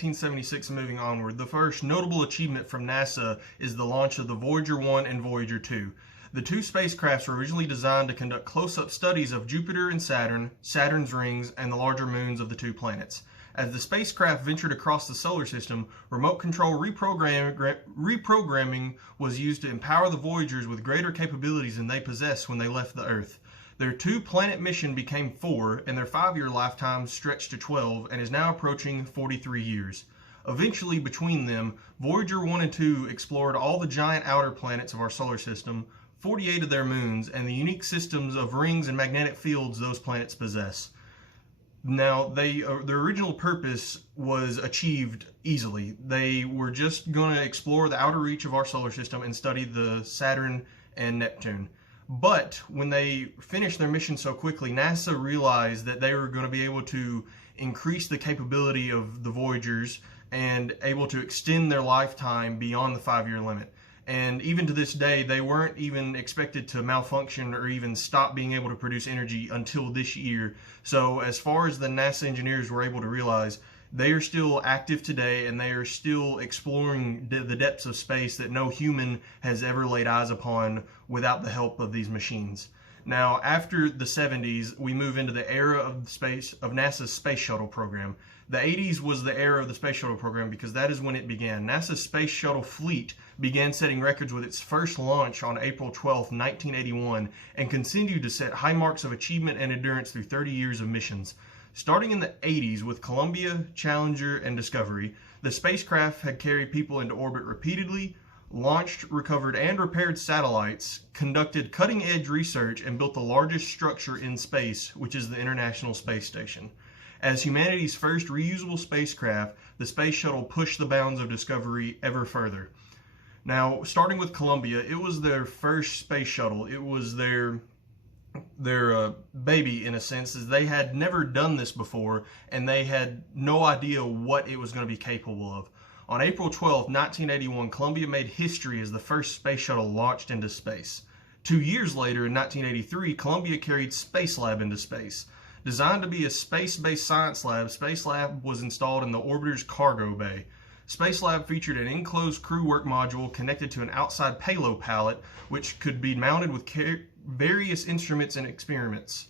1976 and moving onward, the first notable achievement from NASA is the launch of the Voyager 1 and Voyager 2. The two spacecrafts were originally designed to conduct close-up studies of Jupiter and Saturn, Saturn's rings, and the larger moons of the two planets. As the spacecraft ventured across the solar system, remote control reprogramming was used to empower the Voyagers with greater capabilities than they possessed when they left the Earth. Their two-planet mission became 4, and their 5-year lifetime stretched to 12 and is now approaching 43 years. Eventually, between them, Voyager 1 and 2 explored all the giant outer planets of our solar system, 48 of their moons, and the unique systems of rings and magnetic fields those planets possess. Now, their original purpose was achieved easily. They were just going to explore the outer reach of our solar system and study the Saturn and Neptune. But when they finished their mission so quickly, NASA realized that they were going to be able to increase the capability of the Voyagers and able to extend their lifetime beyond the 5-year limit. And even to this day, they weren't even expected to malfunction or even stop being able to produce energy until this year. So as far as the NASA engineers were able to realize, they are still active today, and they are still exploring the depths of space that no human has ever laid eyes upon without the help of these machines. Now, after the 70s, we move into the era of NASA's space shuttle program. The 80s was the era of the space shuttle program because that is when it began. NASA's space shuttle fleet began setting records with its first launch on April 12, 1981, and continued to set high marks of achievement and endurance through 30 years of missions. Starting in the 80s with Columbia, Challenger, and Discovery, the spacecraft had carried people into orbit repeatedly, launched, recovered, and repaired satellites, conducted cutting-edge research, and built the largest structure in space, which is the International Space Station. As humanity's first reusable spacecraft, the space shuttle pushed the bounds of discovery ever further. Now, starting with Columbia, it was their first space shuttle. It was their baby, in a sense, as they had never done this before, and they had no idea what it was going to be capable of. On April 12, 1981, Columbia made history as the first space shuttle launched into space. 2 years later, in 1983, Columbia carried Spacelab into space. Designed to be a space-based science lab, Spacelab was installed in the orbiter's cargo bay. Spacelab featured an enclosed crew work module connected to an outside payload pallet, which could be mounted with various instruments and experiments.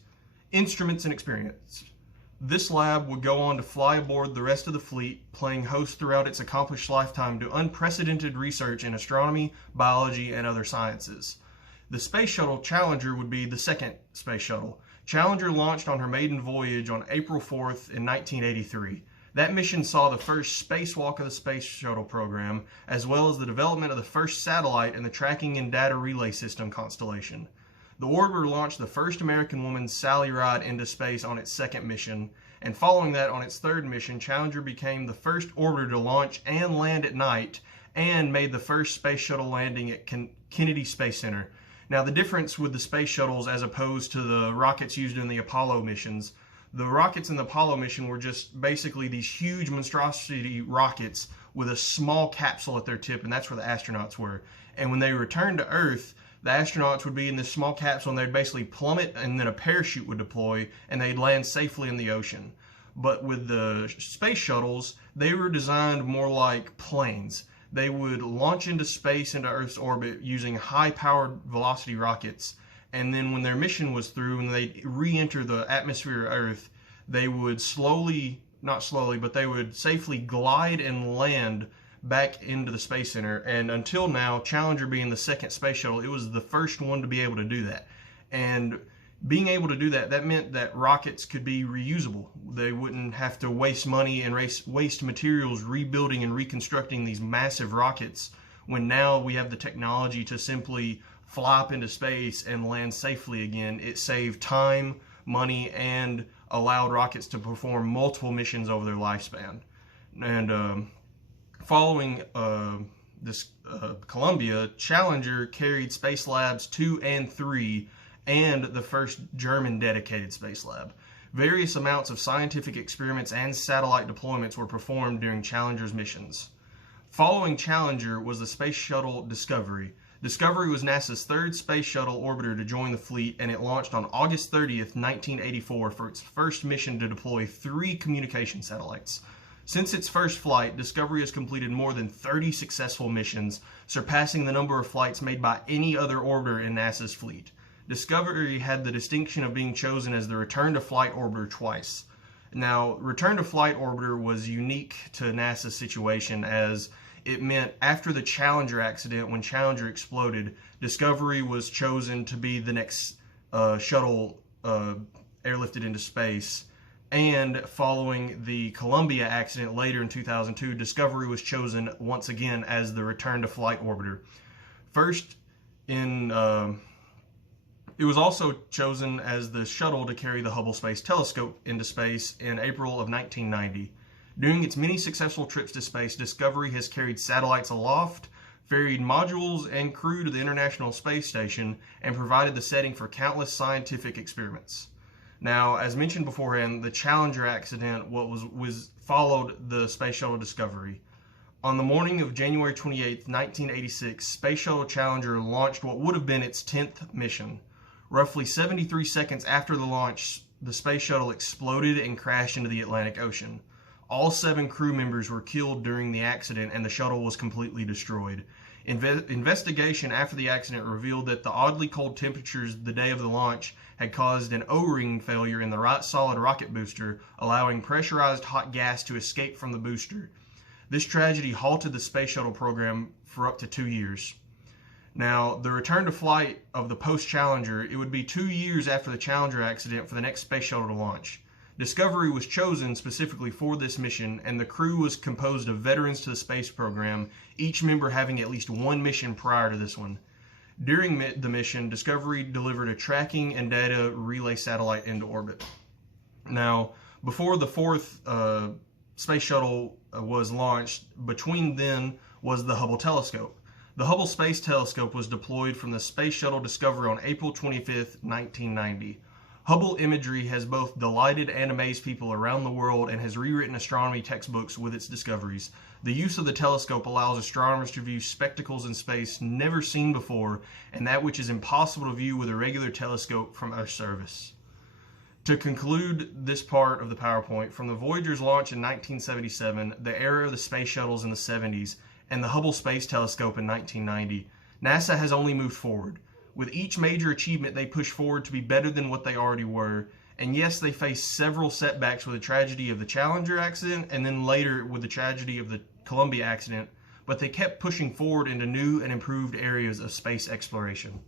This lab would go on to fly aboard the rest of the fleet, playing host throughout its accomplished lifetime to unprecedented research in astronomy, biology, and other sciences. The space shuttle Challenger would be the second space shuttle. Challenger launched on her maiden voyage on April 4th in 1983. That mission saw the first spacewalk of the space shuttle program, as well as the development of the first satellite and the tracking and data relay system constellation. The orbiter launched the first American woman, Sally Ride, into space on its second mission, and following that, on its third mission, Challenger became the first orbiter to launch and land at night, and made the first space shuttle landing at Kennedy Space Center. Now, the difference with the space shuttles as opposed to the rockets used in the Apollo missions, the rockets in the Apollo mission were just basically these huge monstrosity rockets with a small capsule at their tip, and that's where the astronauts were. And when they returned to Earth, the astronauts would be in this small capsule, and they'd basically plummet, and then a parachute would deploy, and they'd land safely in the ocean. But with the space shuttles, they were designed more like planes. They would launch into space, into Earth's orbit, using high-powered velocity rockets. And then when their mission was through and they'd re-enter the atmosphere of Earth, they would they would safely glide and land back into the Space Center. And until now, Challenger being the second space shuttle, it was the first one to be able to do that. And being able to do that, that meant that rockets could be reusable. They wouldn't have to waste money and waste materials rebuilding and reconstructing these massive rockets, when now we have the technology to simply fly up into space and land safely again. It saved time, money, and allowed rockets to perform multiple missions over their lifespan. And following Columbia, Challenger carried Spacelabs 2 and 3 and the first German dedicated space lab. Various amounts of scientific experiments and satellite deployments were performed during Challenger's missions. Following Challenger was the space shuttle Discovery. Discovery was NASA's third space shuttle orbiter to join the fleet, and it launched on August 30th, 1984 for its first mission to deploy 3 communication satellites. Since its first flight, Discovery has completed more than 30 successful missions, surpassing the number of flights made by any other orbiter in NASA's fleet. Discovery had the distinction of being chosen as the return-to-flight orbiter twice. Now, return-to-flight orbiter was unique to NASA's situation, as it meant after the Challenger accident, when Challenger exploded, Discovery was chosen to be the next shuttle airlifted into space. And following the Columbia accident later in 2002, Discovery was chosen once again as the return-to-flight orbiter. First, it was also chosen as the shuttle to carry the Hubble Space Telescope into space in April of 1990. During its many successful trips to space, Discovery has carried satellites aloft, ferried modules and crew to the International Space Station, and provided the setting for countless scientific experiments. Now, as mentioned beforehand, the Challenger accident followed the Space Shuttle Discovery. On the morning of January 28, 1986, Space Shuttle Challenger launched what would have been its 10th mission. Roughly 73 seconds after the launch, the Space Shuttle exploded and crashed into the Atlantic Ocean. All 7 crew members were killed during the accident, and the shuttle was completely destroyed. Investigation after the accident revealed that the oddly cold temperatures the day of the launch had caused an O-ring failure in the right solid rocket booster, allowing pressurized hot gas to escape from the booster. This tragedy halted the Space Shuttle program for up to 2 years. Now, the return to flight of the post-Challenger, it would be 2 years after the Challenger accident for the next Space Shuttle to launch. Discovery was chosen specifically for this mission, and the crew was composed of veterans to the space program, each member having at least one mission prior to this one. During the mission, Discovery delivered a tracking and data relay satellite into orbit. Now, before the 4th space shuttle was launched, between then was the Hubble telescope. The Hubble Space Telescope was deployed from the Space Shuttle Discovery on April 25, 1990. Hubble imagery has both delighted and amazed people around the world and has rewritten astronomy textbooks with its discoveries. The use of the telescope allows astronomers to view spectacles in space never seen before, and that which is impossible to view with a regular telescope from Earth's surface. To conclude this part of the PowerPoint, from the Voyager's launch in 1977, the era of the space shuttles in the 70s, and the Hubble Space Telescope in 1990, NASA has only moved forward. With each major achievement, they push forward to be better than what they already were. And yes, they faced several setbacks with the tragedy of the Challenger accident and then later with the tragedy of the Columbia accident, but they kept pushing forward into new and improved areas of space exploration.